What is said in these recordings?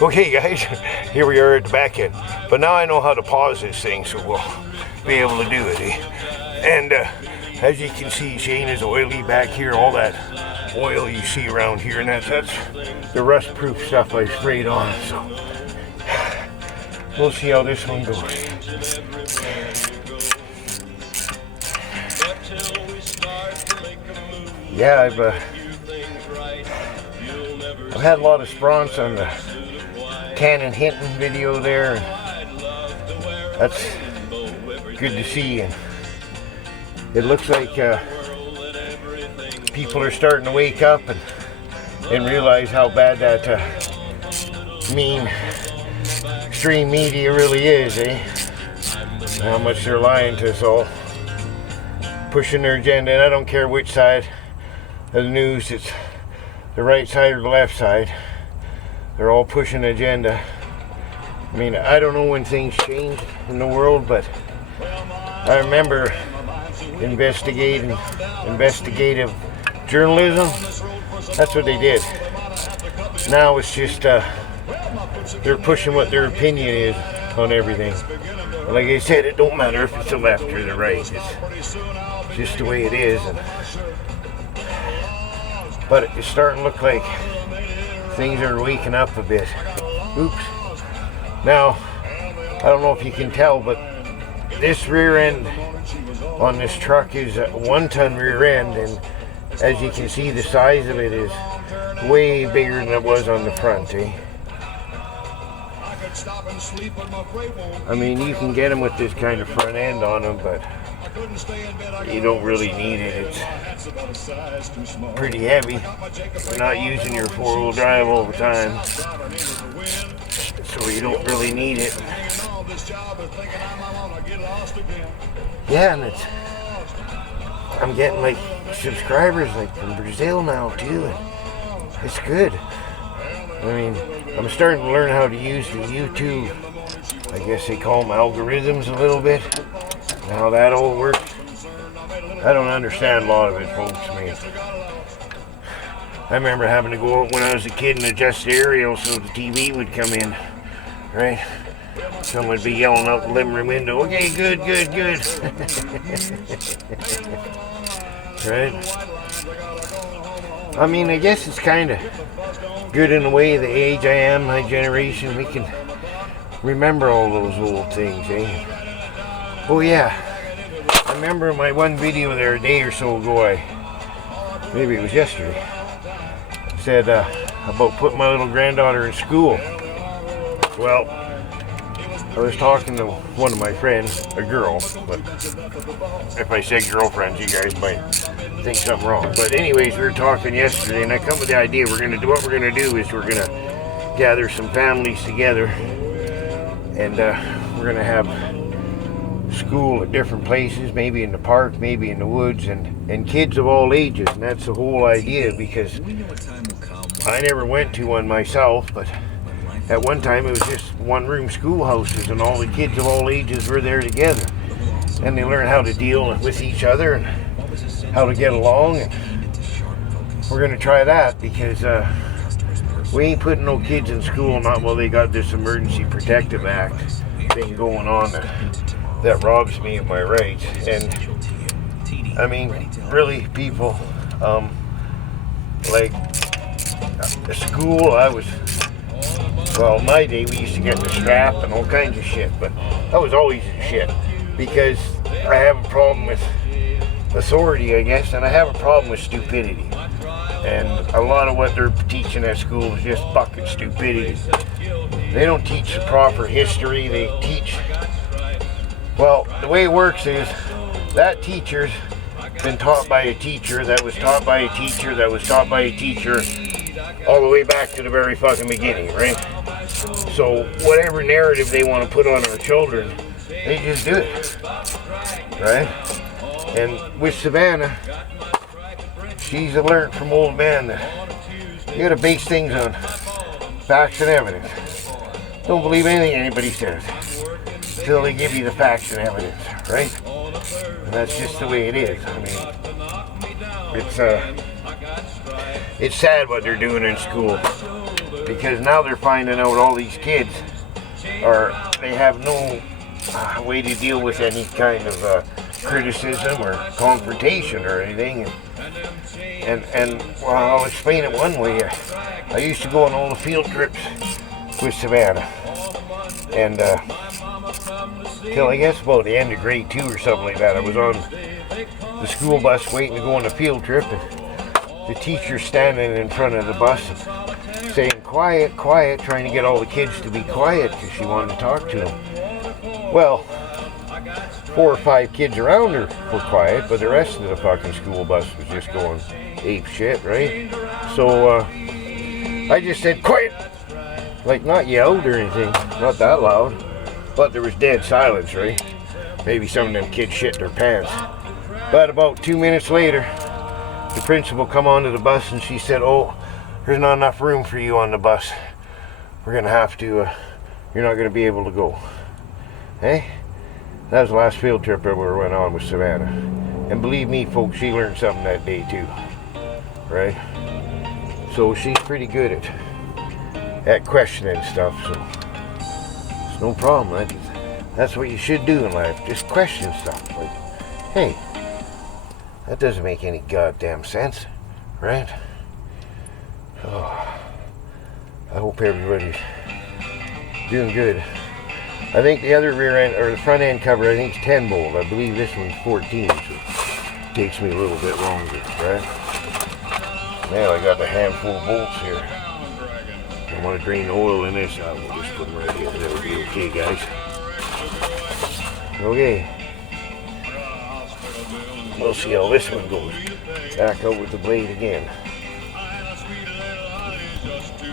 Okay guys, here we are at the back end. But now I know how to pause this thing, so we'll be able to do it. And as you can see, Shane is oily back here. All that oil you see around here, and that's the rust-proof stuff I sprayed on. So we'll see how this one goes. Yeah, I've had a lot of spawns on the Cannon Hinton video there, and that's good to see. And it looks like people are starting to wake up and realize how bad that mean extreme media really is, eh? How much they're lying to us all, pushing their agenda. And I don't care which side of the news, it's the right side or the left side, they're all pushing an agenda. I mean, I don't know when things change in the world, but I remember investigative journalism. That's what they did. Now it's just they're pushing what their opinion is on everything. Like I said, it don't matter if it's the left or the right. It's just the way it is. But it's starting to look like things are waking up a bit. Oops. Now, I don't know if you can tell, but this rear end on this truck is a 1-ton rear end, and as you can see, the size of it is way bigger than it was on the front, eh? I mean, you can get them with this kind of front end on them, but you don't really need it. It's pretty heavy. You're not using your 4-wheel drive all the time, so you don't really need it. Yeah, and I'm getting like subscribers like from Brazil now too, and it's good. I mean, I'm starting to learn how to use the YouTube, I guess they call them algorithms a little bit, and how that all works. I don't understand a lot of it, folks. I mean, I remember having to go out when I was a kid and adjust the aerial so the TV would come in, right? Someone would be yelling out the living room window, okay, good. Right? I mean, I guess it's kind of good in a way, the age I am, my generation, we can remember all those old things, eh? Oh yeah, I remember my one video there a day or so ago, maybe it was yesterday, said about putting my little granddaughter in school. Well, I was talking to one of my friends, a girl, but if I say girlfriends, you guys might think something wrong. But anyways, we were talking yesterday, and I come with the idea what we're going to do is we're going to gather some families together, and we're going to have school at different places, maybe in the park, maybe in the woods, and kids of all ages. And that's the whole idea, because I never went to one myself, but at one time it was just one-room schoolhouses, and all the kids of all ages were there together, and they learned how to deal with each other and how to get along. And we're going to try that, because we ain't putting no kids in school not while they got this Emergency Protective Act thing going on that robs me of my rights. And I mean, really, people, like the school, well, in my day we used to get the strap and all kinds of shit, but that was always shit, because I have a problem with authority, I guess, and I have a problem with stupidity. And a lot of what they're teaching at school is just fucking stupidity. They don't teach the proper history. They teach, well, the way it works is that teacher's been taught by a teacher that was taught by a teacher that was taught by a teacher all the way back to the very fucking beginning, right? So whatever narrative they want to put on our children, they just do it, right? And with Savannah, she's learned from old man that you gotta base things on facts and evidence. Don't believe anything anybody says until they give you the facts and evidence, right? And that's just the way it is. I mean, it's sad what they're doing in school. because now they're finding out all these kids they have no way to deal with any kind of criticism or confrontation or anything. And well, I'll explain it one way. I used to go on all the field trips with Savannah, and till I guess about the end of grade 2 or something like that, I was on the school bus waiting to go on a field trip, and the teacher standing in front of the bus and saying, "Quiet, quiet," trying to get all the kids to be quiet because she wanted to talk to them. Well, 4 or 5 kids around her were quiet, but the rest of the fucking school bus was just going ape shit, right? So I just said, "Quiet!" Like, not yelled or anything, not that loud, but there was dead silence, right? Maybe some of them kids shit their pants. But about 2 minutes later, the principal come onto the bus and she said, "Oh, there's not enough room for you on the bus. We're gonna have to, you're not gonna be able to go." Hey? That was the last field trip I ever went on with Savannah. And believe me, folks, she learned something that day too. Right? So she's pretty good at questioning stuff, so it's no problem. That's what you should do in life. Just question stuff. Like, hey, that doesn't make any goddamn sense, right? Oh, I hope everybody's doing good. I think the other rear end, or the front end cover, I think is 10 bolt. I believe this one's 14, so it takes me a little bit longer, right? Now I got a handful of bolts here. I want to drain the oil in this out. We'll just put them right here. That'll be okay, guys. Okay. We'll see how this one goes. Back out with the blade again.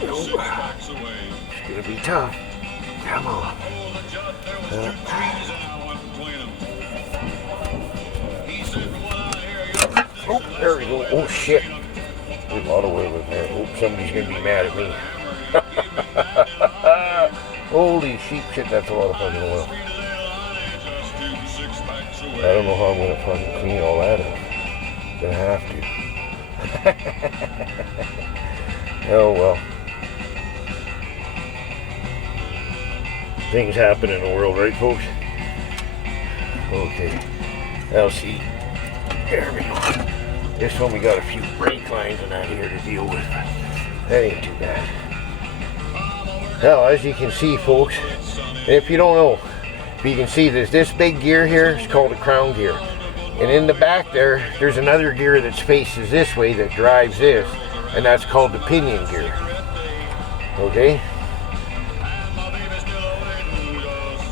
It's gonna be tough. Come on. Oh, there we go. Oh shit. There's a lot of oil in there. Oh, somebody's gonna be mad at me. Holy sheep shit, that's a lot of fucking oil. I don't know how I'm gonna fucking clean all that up. Gonna have to. Oh well. Things happen in the world, right, folks? Okay. Now see. There we go. This one we got a few brake lines and that here to deal with. That ain't too bad. Now, as you can see, folks, if you don't know, you can see there's this big gear here. It's called a crown gear. And in the back there's another gear that faces this way that drives this. And that's called the pinion gear. Okay?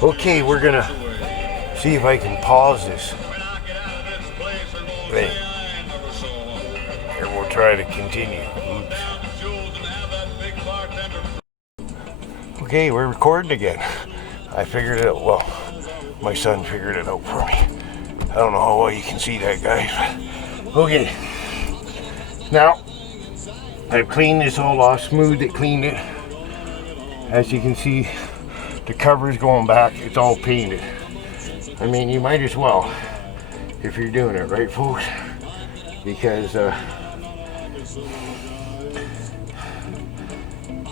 Okay, we're gonna see if I can pause this thing. And we'll try to continue. Oops. Okay, we're recording again. I figured it out. Well, my son figured it out for me. I don't know how well you can see that, guys. Okay. Now, I've cleaned this all off, smoothed it, cleaned it. As you can see, the cover's going back. It's all painted. I mean, you might as well if you're doing it, right, folks? Because,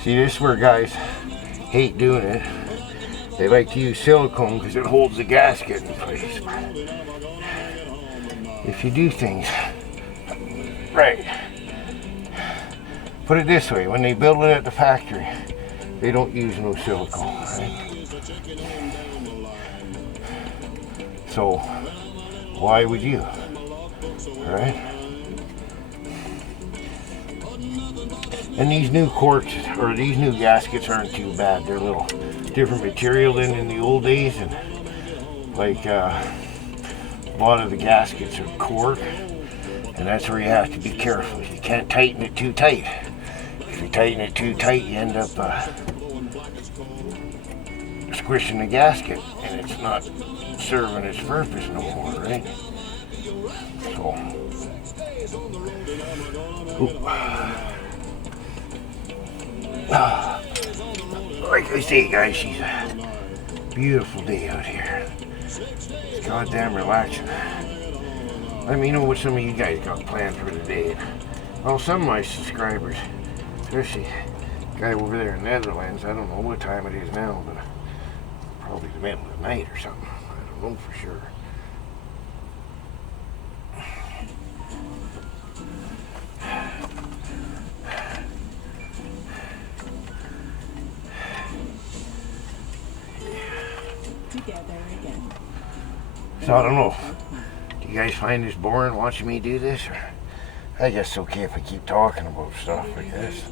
see, this is where guys hate doing it. They like to use silicone because it holds the gasket in place. If you do things right, put it this way, when they build it at the factory, they don't use no silicone, right? So, why would you? Right? And these new quartz, or these new gaskets aren't too bad. They're a little different material than in the old days, and like a lot of the gaskets are cork, and that's where you have to be careful. You can't tighten it too tight. If you tighten it too tight, you end up squishing the gasket, and it's not serving its purpose no more, right? So, like I say, guys, she's a beautiful day out here. It's goddamn relaxing. Let me know what some of you guys got planned for today. Well, some of my subscribers, especially Guy over there in the Netherlands, I don't know what time it is now, but probably the middle of the night or something. I don't know for sure. So I don't know. Do you guys find this boring watching me do this? Or I guess it's okay if I keep talking about stuff, I guess.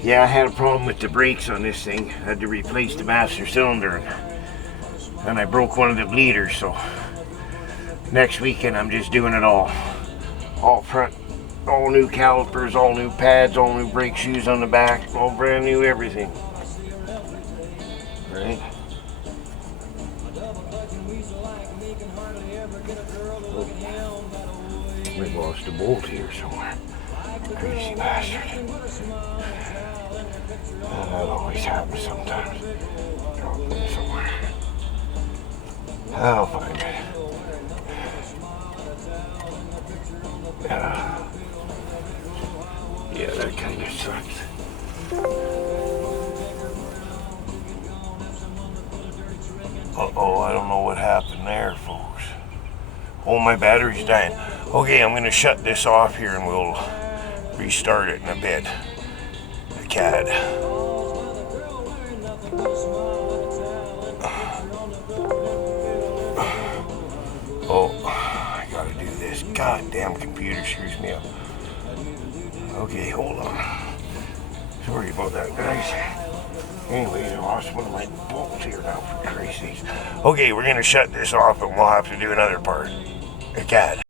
Yeah, I had a problem with the brakes on this thing. I had to replace the master cylinder, and I broke one of the bleeders, so next weekend I'm just doing it all. All front, all new calipers, all new pads, all new brake shoes on the back, all brand new everything. Right? Oh, we lost a bolt here somewhere. Crazy bastard. That always happens sometimes. Drop them somewhere. I'll find it. Yeah, that kind of sucks. Uh-oh, I don't know what happened there, folks. Oh, my battery's dying. Okay, I'm going to shut this off here and we'll restart it in a bit. The CAD. Oh, I gotta do this. Goddamn computer screws me up. Okay, hold on. Sorry about that, guys. Anyway, I lost one of my bolts here now, for Christ's sake. Okay, we're gonna shut this off and we'll have to do another part. The CAD.